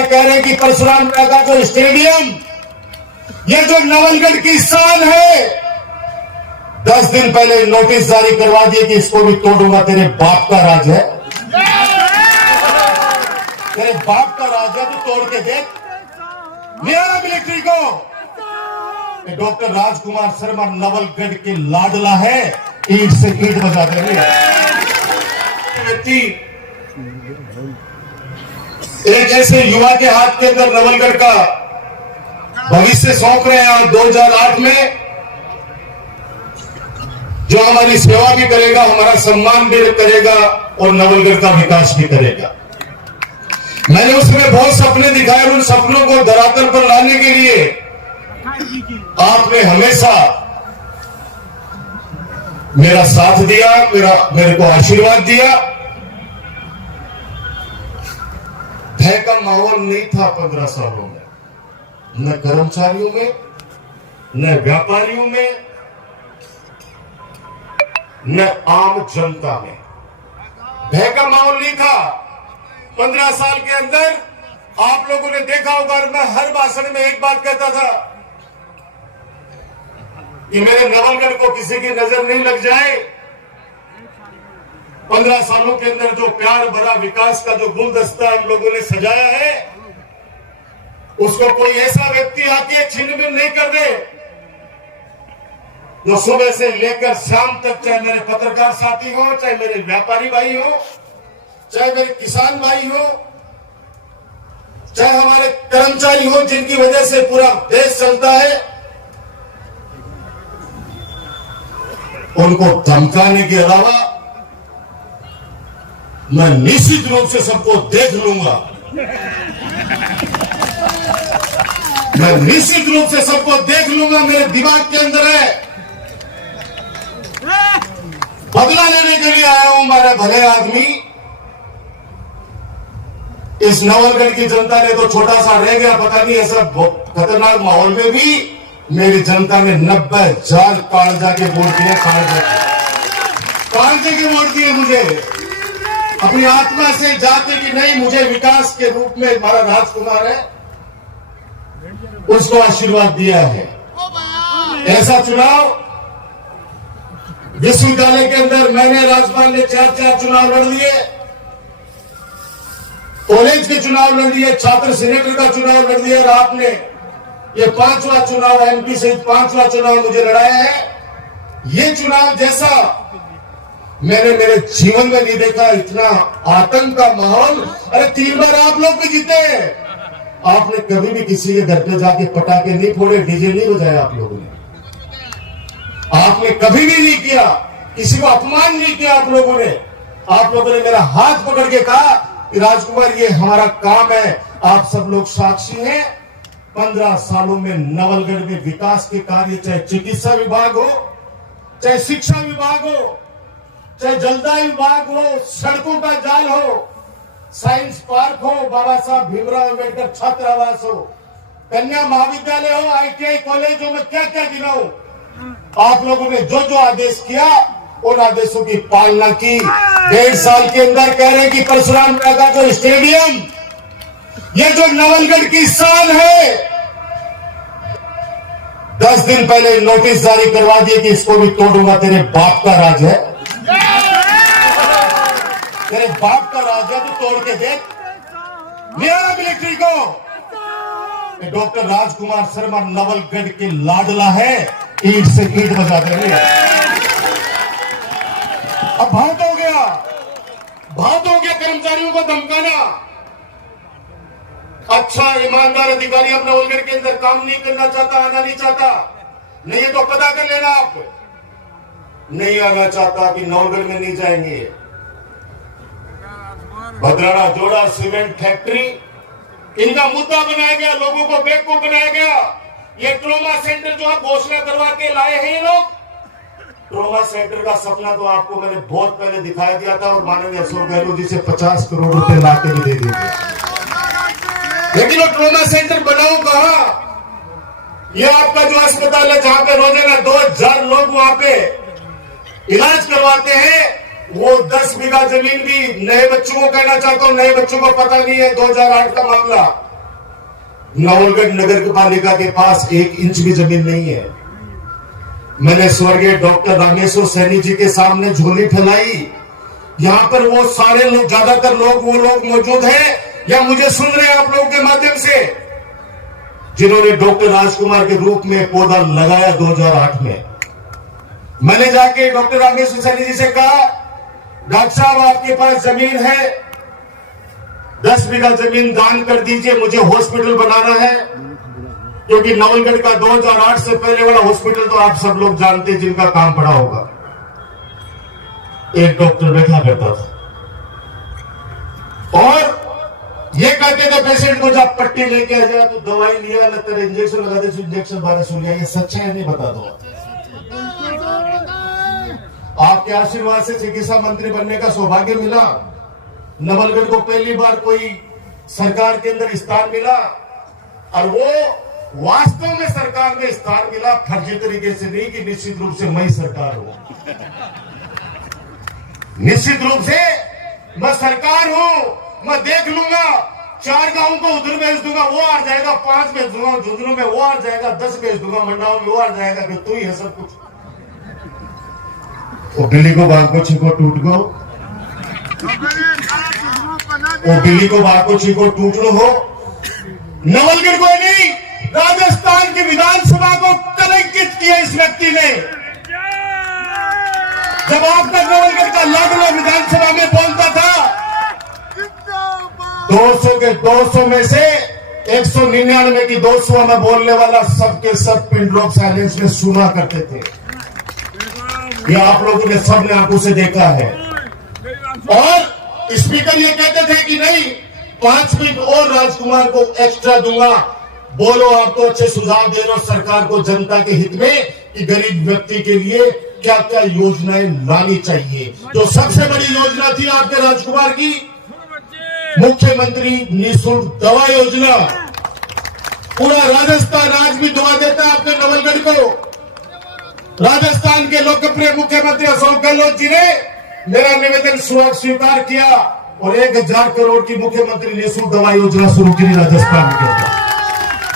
कह रहे हैं कि परशुराम का जो स्टेडियम, ये जो नवलगढ़ की शान है, 10 दिन पहले नोटिस जारी करवा दिए कि इसको भी तोड़ूंगा। तेरे बाप का राज है, तेरे बाप का राज है, तो तोड़ के देख। मेरा मिलिट्री को डॉक्टर राजकुमार शर्मा नवलगढ़ के लाडला है, ईंट से ईंट बजा देंगे। व्यक्ति एक ऐसे युवा के हाथ के अंदर नवलगढ़ का भविष्य सौंप रहे हैं, और 2008 में जो हमारी सेवा भी करेगा, हमारा सम्मान भी करेगा और नवलगढ़ का विकास भी करेगा। मैंने उसमें बहुत सपने दिखाए, उन सपनों को धरातल पर लाने के लिए आपने हमेशा मेरा साथ दिया, मेरे को आशीर्वाद दिया। भय का माहौल नहीं था 15 सालों में, न कर्मचारियों में, न व्यापारियों में, न आम जनता में। भय का माहौल नहीं था 15 साल के अंदर। आप लोगों ने देखा होगा, मैं हर भाषण में एक बात कहता था कि मेरे नवलगढ़ को किसी की नजर नहीं लग जाए। 15 सालों के अंदर जो प्यार भरा विकास का जो गुलदस्ता हम लोगों ने सजाया है, उसको कोई ऐसा व्यक्ति आके छीन-बीन नहीं कर दे। जो सुबह से लेकर शाम तक, चाहे मेरे पत्रकार साथी हो, चाहे मेरे व्यापारी भाई हो, चाहे मेरे किसान भाई हो, चाहे हमारे कर्मचारी हो, जिनकी वजह से पूरा देश चलता है, उनको धमकाने के अलावा मैं निश्चित रूप से सबको देख लूंगा। मैं निश्चित रूप से सबको देख लूंगा। मेरे दिमाग के अंदर है, बदला लेने के लिए आया हूं। मेरे भले आदमी, इस नवलगढ़ की जनता ने तो छोटा सा रह गया, पता नहीं ऐसा खतरनाक माहौल में भी मेरी जनता ने 90,000 कागजा के वोट दिए। कागजे के वोट दिए मुझे, अपनी आत्मा से जाते कि नहीं, मुझे विकास के रूप में हमारा राजकुमार है, उसको आशीर्वाद दिया है। ऐसा चुनाव विश्वविद्यालय के अंदर मैंने, राजपाल ने 4 चुनाव लड़ लिए, कॉलेज के चुनाव लड़ लिए, छात्र सीनेटर का चुनाव लड़ लिया, और आपने ये 5वां चुनाव, एमपी से 5वां चुनाव मुझे लड़ाया है। ये चुनाव जैसा मैंने मेरे जीवन में नहीं देखा। इतना आतंक का माहौल। अरे 3 बार आप लोग भी जीते हैं। आपने कभी भी किसी के घर पे जाके पटाखे नहीं फोड़े, डीजे नहीं बजाया आप लोगों ने। आपने कभी भी नहीं किया, किसी को अपमान नहीं किया आप लोगों ने। आप लोगों ने मेरा हाथ पकड़ के कहा कि राजकुमार, ये हमारा काम है। आप सब लोग साक्षी हैं। 15 सालों में नवलगढ़ में विकास के कार्य, चाहे चिकित्सा विभाग हो, चाहे शिक्षा विभाग हो, चाहे जलदाय विभाग हो, सड़कों का जाल हो, साइंस पार्क हो, बाबा साहब भीमराव अम्बेडकर छात्रावास हो, कन्या महाविद्यालय हो, ITI कॉलेज हो, मैं क्या क्या गिनाऊं। आप लोगों ने जो जो आदेश किया, उन आदेशों की पालना की। 1.5 साल के अंदर कह रहे हैं कि परशुराम का जो स्टेडियम, ये जो नवलगढ़ की शान है, 10 दिन पहले नोटिस जारी करवा दिए कि इसको भी तोड़ूंगा। तेरे बाप का राज है, तेरे बाप का राज है, तो तोड़ के देख। मेरा मिलिट्री को डॉक्टर राजकुमार शर्मा नवलगढ़ के लाडला है, ईंट से ईंट बजा देंगे। अब बहुत हो गया कर्मचारियों को धमकाना। अच्छा ईमानदार अधिकारी अब नवलगढ़ के अंदर काम नहीं करना चाहता, आना नहीं चाहता, नहीं है तो पता कर लेना। आप नहीं आना चाहता कि नवलगढ़ में नहीं जाएंगे। भद्राड़ा जोड़ा सीमेंट फैक्ट्री, इनका मुद्दा बनाया गया, लोगों को बेवकूफ बनाया गया। ये ट्रोमा सेंटर जो आप घोषणा करवा के लाए हैं, ये लोग ट्रोमा सेंटर का सपना तो आपको मैंने बहुत पहले दिखाई दिया था, और माननीय अशोक गहलोत जी से 50 करोड़ रुपए लाके भी दे दिए थे। लेकिन वो ट्रोमा सेंटर बनाओ कहां? ये आपका जो अस्पताल है, जहां पे रोजाना 2000 लोग वहां पे इलाज करवाते हैं, वो 10 बीघा जमीन भी नए बच्चों को कहना चाहता हूं, नए बच्चों को पता नहीं है 2008 का मामला। नवलगढ़ नगर पालिका के पास 1 इंच भी जमीन नहीं है। मैंने स्वर्गीय डॉक्टर रामेश्वर सैनी जी के सामने झोली फैलाई। यहां पर वो सारे लोग, ज्यादातर लोग वो लोग मौजूद हैं या मुझे सुन रहे हैं आप लोगों के माध्यम से, जिन्होंने डॉक्टर राजकुमार के रूप में पौधा लगाया 2008 में। मैंने जाके डॉक्टर रामेश्वर सैनी जी से कहा, डॉक्टर साहब आपके पास जमीन है, 10 बीघा जमीन दान कर दीजिए, मुझे हॉस्पिटल बनाना है। क्योंकि नवलगढ़ का 2008 से पहले वाला हॉस्पिटल तो आप सब लोग जानते हैं, जिनका काम पड़ा होगा। एक डॉक्टर बैठा करता था और ये कहते थे पेशेंट को जब पट्टी लेके आ जाए तो दवाई लिया ना, तेरे इंजेक्शन लगा दे, इंजेक्शन 1200 लिया। ये सच है नहीं, बता दो। आपके आशीर्वाद से चिकित्सा मंत्री बनने का सौभाग्य मिला। नवलगढ़ को पहली बार कोई सरकार के अंदर स्थान मिला, और वो वास्तव में सरकार में स्थान मिला, फर्जी तरीके से नहीं कि निश्चित रूप से मैं सरकार हूं। निश्चित रूप से मैं सरकार हूं, मैं देख लूंगा, 4 गांवों को उधर भेज दूंगा, वो आ जाएगा, 5 भेज दूंगा, झुंझुनू में वो आ जाएगा, 10 भेज दूंगा, मंडाओं में वो आ जाएगा, कि तू ही है सब कुछ। वो बिल्ली को बाघ को छीको टूट गो, वो बिल्ली को बाघ को छीको टूट लो हो। नवलगढ़ को नहीं, राजस्थान की विधानसभा को कलंकित किया इस व्यक्ति ने। जब आप तक नवलगढ़ का लाडला विधानसभा में बोलता था, 200 के 200 में से 199 की 200 में बोलने वाला सबके सब पिन ड्रॉप साइलेंस में सुना करते थे। ये आप लोगों ने सबने आंखों से देखा है। और स्पीकर ये कहते थे कि नहीं, 5 मिनट और राजकुमार को एक्स्ट्रा दूंगा, बोलो आप तो अच्छे सुझाव दे रहे हो सरकार को जनता के हित में कि गरीब व्यक्ति के लिए क्या क्या योजनाएं लानी चाहिए। जो सबसे बड़ी योजना थी आपके राजकुमार की, मुख्यमंत्री निःशुल्क दवा योजना। पूरा राजस्थान आज भी दुआ देता है आपके नवलगढ़ को। राजस्थान के लोकप्रिय मुख्यमंत्री अशोक गहलोत जी ने मेरा निवेदन स्वीकार किया और 1000 करोड़ की मुख्यमंत्री निःशुल्क दवा योजना शुरू की राजस्थान के अंदर।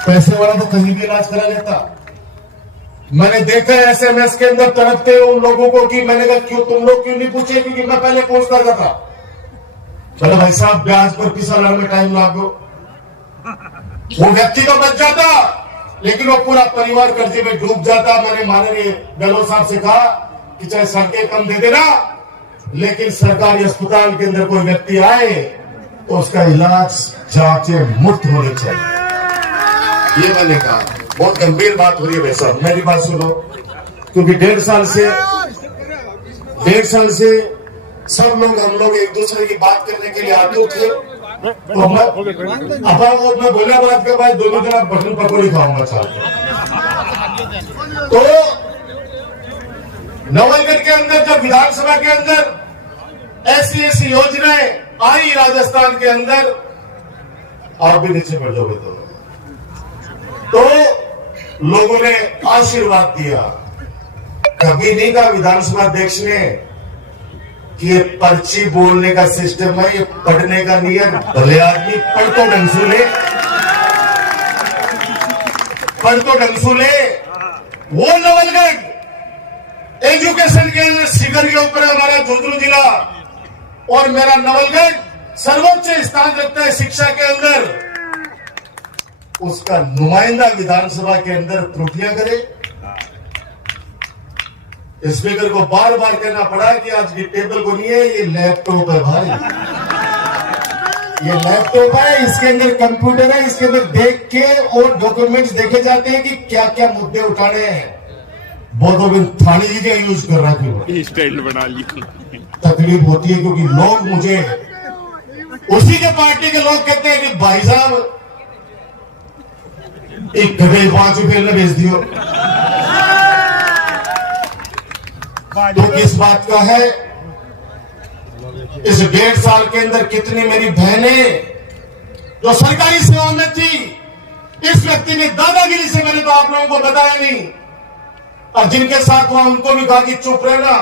पैसे वाला तो कहीं भी इलाज करा लेता। मैंने देखा SMS के अंदर तड़पते हुए उन लोगों को कि मैंने कहा क्यों तुम लोग क्यों नहीं पूछे, क्योंकि मैं पहले पहुंचता था। चलो भाई साहब, ब्याज पर पिसा लाने में टाइम लागो। वो व्यक्ति तो बच जाता, लेकिन वो पूरा परिवार कर्जे में डूब जाता। मैंने माननीय गहलोत साहब से कहा कि चाहे सड़कें कम दे देना, लेकिन सरकारी अस्पताल के अंदर कोई व्यक्ति आए तो उसका इलाज जांचे मुफ्त होनी चाहिए। ये मैंने कहा, बहुत गंभीर बात हो रही है भाई साहब, मेरी बात सुनो। क्योंकि 1.5 साल से सब लोग, हम लोग एक दूसरे की बात करने के लिए आतुर थे। तो मैं बोला बात के बाद दोनों तरफ बटन पकौड़ी खाऊंगा साहब। तो नवलगढ़ के अंदर जब विधानसभा के अंदर ऐसी योजनाएं आई राजस्थान के अंदर, आप भी नीचे बैठ जाओगे तो लोगों ने आशीर्वाद दिया। कभी नहीं कहा विधानसभा अध्यक्ष ने कि ये पर्ची बोलने का सिस्टम है, ये पढ़ने का नहीं है। भले आदमी पढ़ तो ढंग से ले, पढ़ तो ढंग से ले। वो नवलगढ़ एजुकेशन के अंदर शिखर के ऊपर हमारा झुंझुनू जिला और मेरा नवलगढ़ सर्वोच्च स्थान रखता है शिक्षा के अंदर। उसका नुमाइंदा विधानसभा के अंदर त्रुटियां करे। स्पीकर को बार बार कहना पड़ा कि आज ये टेबल को नहीं है, ये लैपटॉप है भाई, ये लैपटॉप है, इसके अंदर कंप्यूटर है, इसके अंदर देख के और डॉक्यूमेंट्स देखे जाते हैं कि क्या क्या मुद्दे उठाने हैं। बहुत थाने जी का यूज कर रहा था, स्टाइल बना ली। तकलीफ होती है क्योंकि लोग मुझे उसी के पार्टी के लोग कहते हैं कि भाई साहब एक गधे 5 रुपये में भेज दियो। तो किस बात का है? इस 1.5 साल के अंदर कितनी मेरी बहनें जो सरकारी सेवा में थी, इस व्यक्ति ने दादागिरी से, मैंने तो आप लोगों को बताया नहीं, और जिनके साथ वहां उनको भी कहा कि चुप रहना।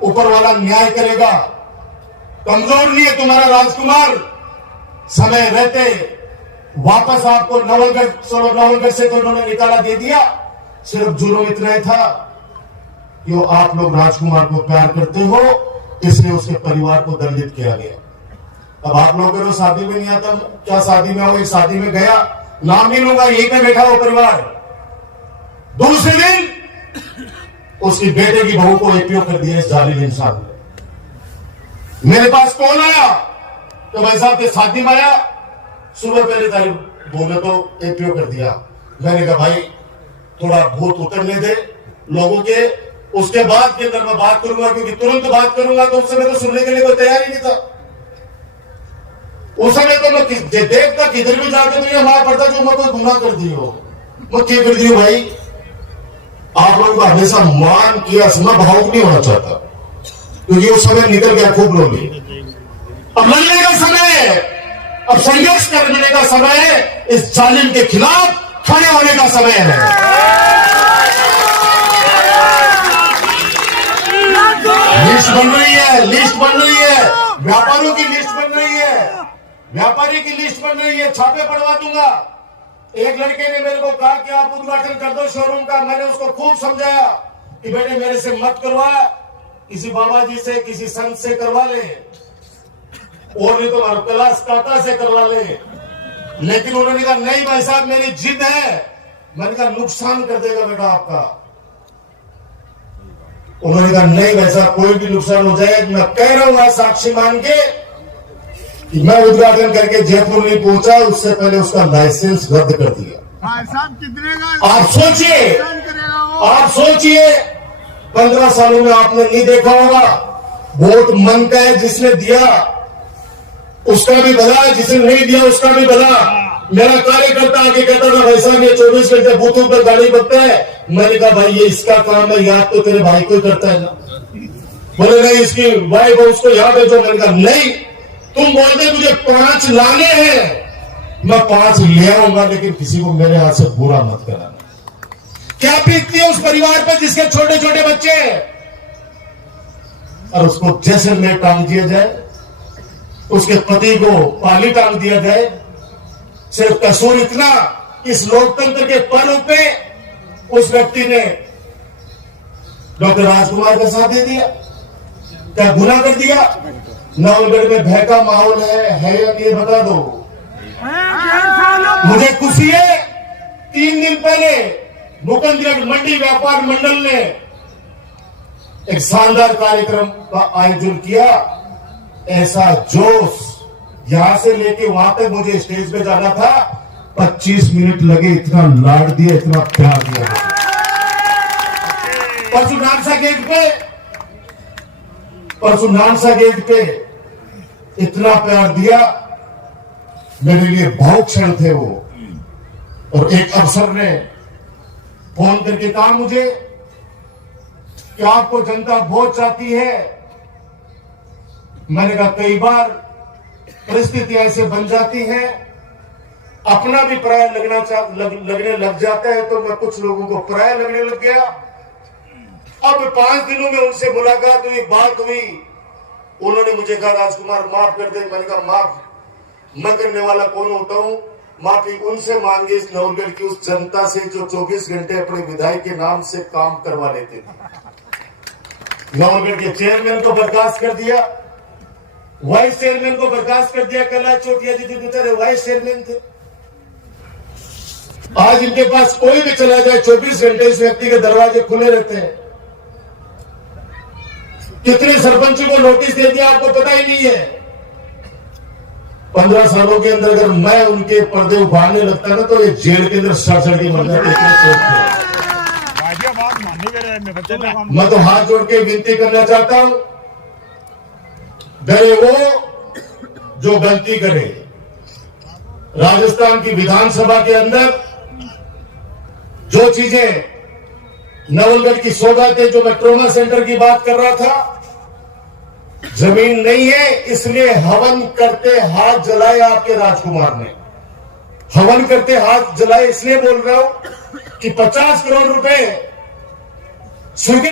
ऊपर वाला न्याय करेगा। कमजोर नहीं है तुम्हारा राजकुमार, समय रहते वापस आपको नवलगढ़ से तो उन्होंने निकाला दे दिया। सिर्फ जुर्म इतना ही था कि वो आप लोग राजकुमार को प्यार करते हो, इसलिए उसके परिवार को दंडित किया गया। अब आप लोगों को शादी में नहीं आता, क्या शादी में हो? एक शादी में गया, नाम नहीं लूंगा, यहीं पे बैठा वो परिवार, दूसरे दिन उसकी बेटे की बहू को एपीओ कर दिया इस जालिम इंसान ने। मेरे पास कॉल आया तो भाई साहब के शादी में आया, सुबह पहले तारीख बोले तो एपीओ कर दिया। मैंने कहा भाई थोड़ा भूत उतरने दे लोगों के, उसके बाद के अंदर मैं बात करूंगा, क्योंकि तुरंत बात करूंगा तो उस समय तो सुनने के लिए कोई तैयार ही नहीं था। उस समय तो मैं देखता किधर भी जाके तो ये हमारा पड़ता जो मैं कोई गुनाह कर दी हो, मैं क्या कर दी हो भाई। आप लोगों का हमेशा मान किया, मैं भावुक नहीं होना चाहता, क्योंकि उस समय निकल गया खूब लोग। अब लड़ने का समय है, अब संघर्ष करने का समय है, इस जालिम के खिलाफ खड़े होने का समय है। लिस्ट बन रही है, लिस्ट बन रही है, व्यापारियों की लिस्ट बन रही है, व्यापारी की लिस्ट बन रही है, छापे पड़वा दूंगा। एक लड़के ने मेरे को कहा कि आप उद्घाटन कर दो शोरूम का। मैंने उसको खूब समझाया कि बेटे मेरे से मत करवा, किसी बाबा जी से, किसी संत से करवा ले, और नहीं तो कैलाश काका से करवा ले। लेकिन उन्होंने कहा नहीं भाई साहब मेरी जिद है। मैंने कहा नुकसान कर देगा बेटा आपका। उन्होंने कहा नहीं भाई साहब कोई भी नुकसान हो जाए, मैं कह रहा हूं साक्षी मान के कि मैं उद्घाटन करके जयपुर नहीं पहुंचा, उससे पहले उसका लाइसेंस रद्द कर दिया। भाई साहब कितने का आप सोचिए, आप सोचिए 15 सालों में आपने नहीं देखा होगा, वोट मन का है, जिसने दिया उसका भी भला, जिसने नहीं दिया उसका भी भला। मेरा कार्यकर्ता आगे कहता था भाई साहब ये 24 घंटे बूथों पर गाड़ी बकता है। मैंने कहा भाई ये इसका काम है, याद तो तेरे भाई को ही करता है ना। बोले नहीं इसकी वाइफ है उसको याद है जो। मैंने कहा नहीं, तुम बोलते मुझे 5 लाने हैं, मैं 5 ले आऊंगा, लेकिन किसी को मेरे हाथ से बुरा मत कराना। क्या बीतती है उस परिवार पर जिसके छोटे छोटे बच्चे हैं, और उसको जैसे में टांग दिया जाए, उसके पति को पाली टांग दिया जाए। सिर्फ कसूर इतना, इस लोकतंत्र के पर्व पे उस व्यक्ति ने डॉक्टर राजकुमार का साथ दे दिया। क्या गुनाह कर दिया? नवलगढ़ में भय का माहौल है या नहीं बता दो। मुझे खुशी है 3 दिन पहले मुकुंदगढ़ मंडी व्यापार मंडल ने एक शानदार कार्यक्रम का आयोजन किया। ऐसा जोश, यहां से लेके वहां तक मुझे स्टेज पे जाना था, 25 मिनट लगे, इतना लाड दिया, इतना प्यार दिया। परसों नानसा गेट पे इतना प्यार दिया, मेरे लिए बहुत क्षण थे वो। और एक अफसर ने फोन करके कहा मुझे कि आपको जनता वोट चाहती है। मैंने कहा कई बार परिस्थिति ऐसे बन जाती है, अपना भी पराया लगने लग जाता है, तो मैं कुछ लोगों को पराया लगने लग गया। अब 5 दिनों में उनसे मुलाकात हुई, बात हुई, उन्होंने मुझे कहा राजकुमार माफ कर दे। मैंने कहा माफ मैं करने वाला कौन होता हूं, माफी उनसे मांगे इस नवलगढ़ की उस जनता से जो 24 घंटे अपने विधायक के नाम से काम करवा लेते थे। नवलगढ़ के चेयरमैन को बर्खास्त कर दिया, वाइस चेयरमैन को बर्खास्त कर दिया। कैलाश चौटिया जी बेचारे वाइस चेयरमैन थे। आज इनके पास कोई भी चला जाए 24 घंटे इस व्यक्ति के दरवाजे खुले रहते हैं। कितने सरपंचों को नोटिस दे दिया आपको पता ही नहीं है। 15 सालों के अंदर अगर मैं उनके पर्दे उभारने लगता ना तो ये जेल के अंदर सड़ के मर जाते। मैं तो हाथ जोड़ के विनती करना चाहता हूं, डरे वो जो गलती करे। राजस्थान की विधानसभा के अंदर जो चीजें नवलगढ़ की सौगातें, जो मैं ट्रोमा सेंटर की बात कर रहा था, जमीन नहीं है, इसलिए हवन करते हाथ जलाए आपके राजकुमार ने। हवन करते हाथ जलाए इसलिए बोल रहा हूं कि 50 करोड़ रुपए स्वीकृत